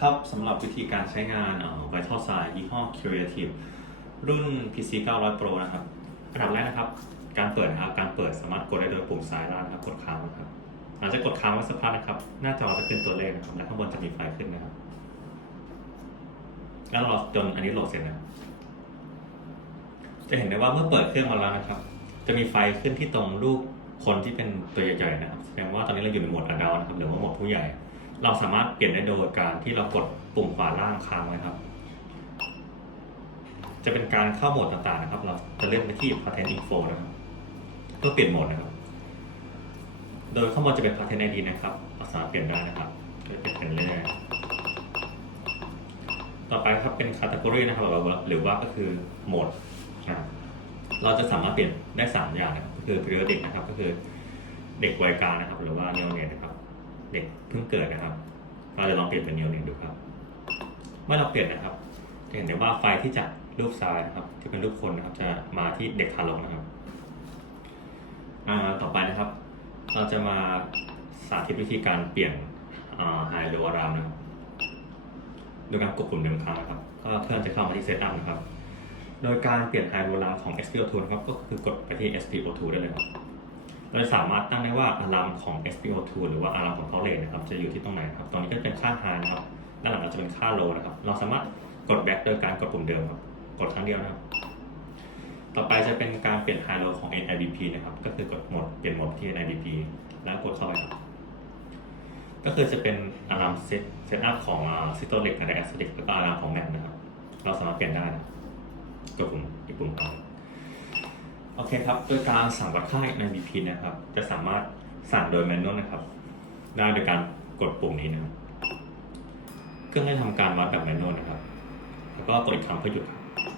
ครับสำหรับวิธีการใช้งานเอ่อ Vital Sign ยี่ห้อ Creative รุ่น PC 900 Pro นะครับอันดับแรกนะครับ การเปิดนะครับ การเปิดสามารถกดได้โดยปุ่มซ้ายล่างนะครับ กดค้างนะครับ หลังจากกดค้างไว้สักพักนะครับ หน้าจอจะขึ้นตัวเลขนะครับ และข้างบนจะมีไฟขึ้นนะครับ แล้วรอจนอันนี้โหลดเสร็จนะ จะเห็นได้ว่าเมื่อเปิดเครื่องมาแล้วนะครับ จะมีไฟขึ้นที่ตรงรูปคนที่เป็นตัวใหญ่ๆนะครับ แสดงว่าตอนนี้เราอยู่ในโหมดอดัลนะครับ หรือว่าโหมดผู้ใหญ่ เราสามารถเปลี่ยนได้โดยการที่เรากดปุ่มขวาล่างค้างไว้ครับ จะเป็นการเข้าโหมดต่างๆนะครับ เราจะเลื่อนไปที่ Patent Info นะครับเพื่อเปลี่ยนโหมดนะครับ โดยข้างบนจะเป็น Patent ID นะครับเราสามารถเปลี่ยนได้นะครับก็จะเป็นเรื่อยต่อไปครับเป็น Category นะครับหรือว่าก็คือโหมดเราจะสามารถเปลี่ยนได้ 3 อย่างนะครับก็คือ periodic นะครับก็คือเด็กวัยกลางนะครับ หรือว่า neonate นะครับ เด็กเพิ่งเกิดนะครับ เราจะลองเปลี่ยนเป็น neonate ดูครับ เมื่อเราเปลี่ยนนะครับ จะเห็นได้ว่าไฟที่จากรูปซ้ายนะครับ ที่เป็นรูปคนนะครับ จะมาที่เด็กทารกนะครับอ่าต่อไปนะครับ เราจะมาสาธิตวิธีการเปลี่ยนไฮโลรามนะครับโดยการกดปุ่มหนึ่งครั้งครับ ก็เครื่องจะเข้ามาที่เซตอัพนะครับ โดยการเปลี่ยนไฮโลรามของ SPO2 นะครับ ก็คือกดไปที่ SPO2 ได้เลยครับ เราสามารถตั้งได้ว่าอะลามของ SPO2 หรือว่าอะลามของเขาเลนนะครับจะอยู่ที่ตรงไหนครับตรงนี้ก็เป็นค่า high นะครับด้านหลังเราจะเป็นค่า low นะครับ เราสามารถกด back โดยการกดปุ่มเดิมครับ กดครั้งเดียวนะครับ ต่อไปจะเป็นการเปลี่ยน high low ของ NIBP นะครับ ก็คือกดโหมดเปลี่ยนโหมดที่ NIBP แล้วกดเข้าไปครับ ก็คือจะเป็นอะลามเซตเซตอัพของซิโตเล็กกับไดแอสติกแล้วก็อะลามของแมปนะครับ เราสามารถเปลี่ยนได้นะกดปุ่มอีกปุ่มครับ โอเคครับ โดยการสั่งวัดค่า NIBP นะครับ จะสามารถสั่งโดยแมนนวลนะครับ ได้โดยการกดปุ่มนี้นะครับ เครื่องได้ทำการวัดแบบแมนนวลนะครับ แล้วก็กดอีกครั้งเพื่อหยุดครับ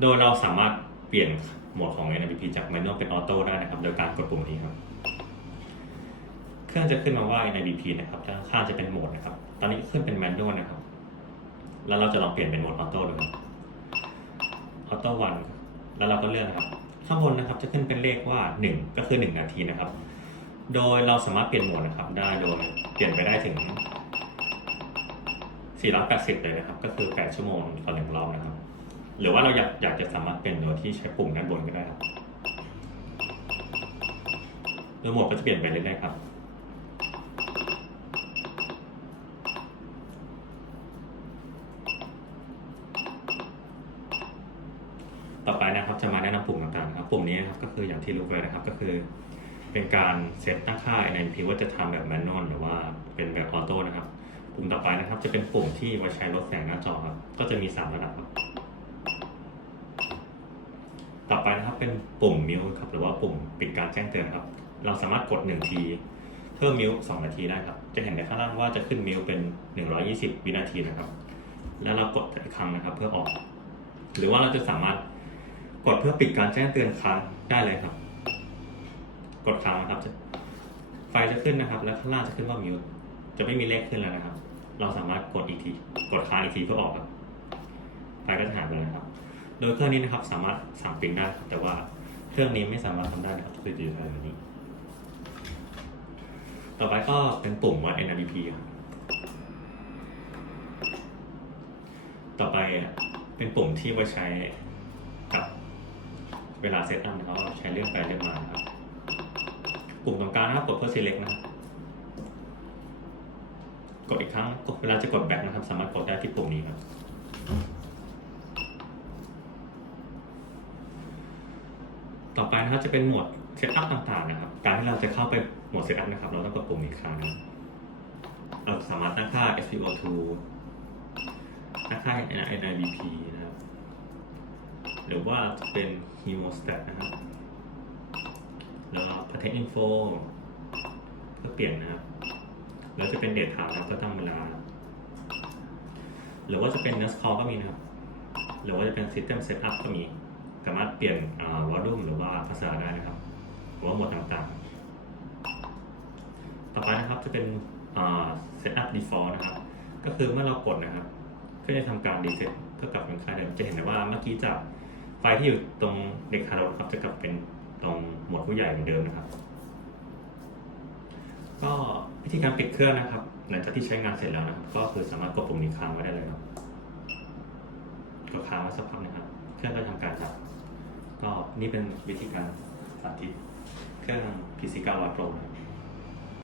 โดยเราสามารถเปลี่ยนโหมดของ NBP จากแมนนวลเป็นออโต้ได้นะครับ โดยการกดปุ่มนี้ครับ เครื่องจะขึ้นมาว่า NBP นะครับด้านข้างจะเป็นโหมดนะครับ ตอนนี้ขึ้นเป็นแมนนวลนะครับ แล้วเราจะลองเปลี่ยนเป็นโหมดออโต้ดูครับออโต้วัน แล้วเราก็เลือกนะครับ ข้างบนนะครับจะขึ้นเป็นเลขว่า 1 ก็คือ 1 นาทีนะครับ โดยเราสามารถเปลี่ยนโหมดนะครับ ได้โดยเปลี่ยนไปได้ถึง 480 เลยนะครับ ก็คือ 8 ชั่วโมงต่อหนึ่งรอบนะครับ หรือว่าเราอยากอยากจะสามารถเปลี่ยนโดยที่ใช้ปุ่มด้านบนก็ได้ครับโดยโหมดก็จะเปลี่ยนไปเรื่อยๆครับ ต่อไปนะครับจะมาแนะนำปุ่มต่างๆนะครับ ปุ่มนี้ครับก็คืออย่างที่รู้ไว้นะครับก็คือเป็นการเซตตั้งค่า NIP ว่าจะทำแบบแมนนวลหรือว่าเป็นแบบออโต้นะครับ ปุ่มต่อไปนะครับ จะเป็นปุ่มที่ไว้ใช้ลดแสงหน้าจอครับ ก็จะมี 3 ระดับครับ ต่อไปนะครับเป็นปุ่มมิวครับ หรือว่าปุ่มปิดการแจ้งเตือนครับ เราสามารถกด 1 ที เพิ่มมิว2นาทีได้ครับ จะเห็นในข้างล่างว่าจะขึ้นมิวเป็น 120 วินาทีนะครับ แล้วเรากดอีกครั้งนะครับ เพื่อออก หรือว่าเราจะสามารถ กดเพื่อปิดการแจ้งเตือนค้างได้เลยครับ กดค้างนะครับ ไฟจะขึ้นนะครับ แล้วข้างล่างจะขึ้นว่ามิวจะไม่มีเลขขึ้นแล้วนะครับ เราสามารถกดอีกที กดค้างอีกทีเพื่อออกครับ ไฟก็จะหายไปเลยครับ โดยเครื่องนี้นะครับสามารถสั่งปิงได้ครับแต่ว่าเครื่องนี้ไม่สามารถทำได้นะครับคือจะอยู่ในนี้ ต่อไปก็เป็นปุ่มวัด NRDP ครับต่อไปเป็นปุ่มที่ไว้ใช้ เวลาเซตอัพนะครับเราใช้เลื่อนไปเลื่อนมาครับปุ่มตรงกลางนะครับกดเพื่อ select นะครับกดอีกครั้งกดเวลาจะกด back นะครับ สามารถกดได้ที่ปุ่มนี้ครับต่อไปนะครับจะเป็นโหมดเซตอัพต่างๆนะครับ การที่เราจะเข้าไปโหมดเซตอัพนะครับ เราต้องกดปุ่มนี้ครั้งนะเราสามารถตั้งค่า SPO2 ตั้งค่า NIBP นะ หรือว่าจะเป็น hemostat นะครับ แล้วก็ patent info เพื่อเปลี่ยนนะครับ แล้วจะเป็น date time นะก็ตั้งเวลา หรือว่าจะเป็น nurse call ก็มีนะครับ หรือว่าจะเป็น system setup ก็มี สามารถเปลี่ยนอ่า volume หรือว่าภาษาได้นะครับ หรือว่าโหมดต่างๆ ต่อไปนะครับจะเป็น setup default นะครับ ก็คือเมื่อเรากดนะครับ ก็จะทำการรีเซ็ตเพื่อกลับเป็นค่าเดิม จะเห็นได้ว่าเมื่อกี้จาก ไฟล์ที่อยู่ตรงเด็กทารกครับจะกลับเป็นตรงหมดผู้ใหญ่เหมือนเดิมนะครับ ก็วิธีการปิดเครื่องนะครับ หลังจากที่ใช้งานเสร็จแล้วนะครับ ก็คือสามารถกดปุ่มนี้ค้างไว้ได้เลยครับกดค้างไว้สักพักนะครับ เครื่องก็ทำการจับก็นี่เป็นวิธีการสาธิตเครื่อง PC 9 0 0 Pro นะครับ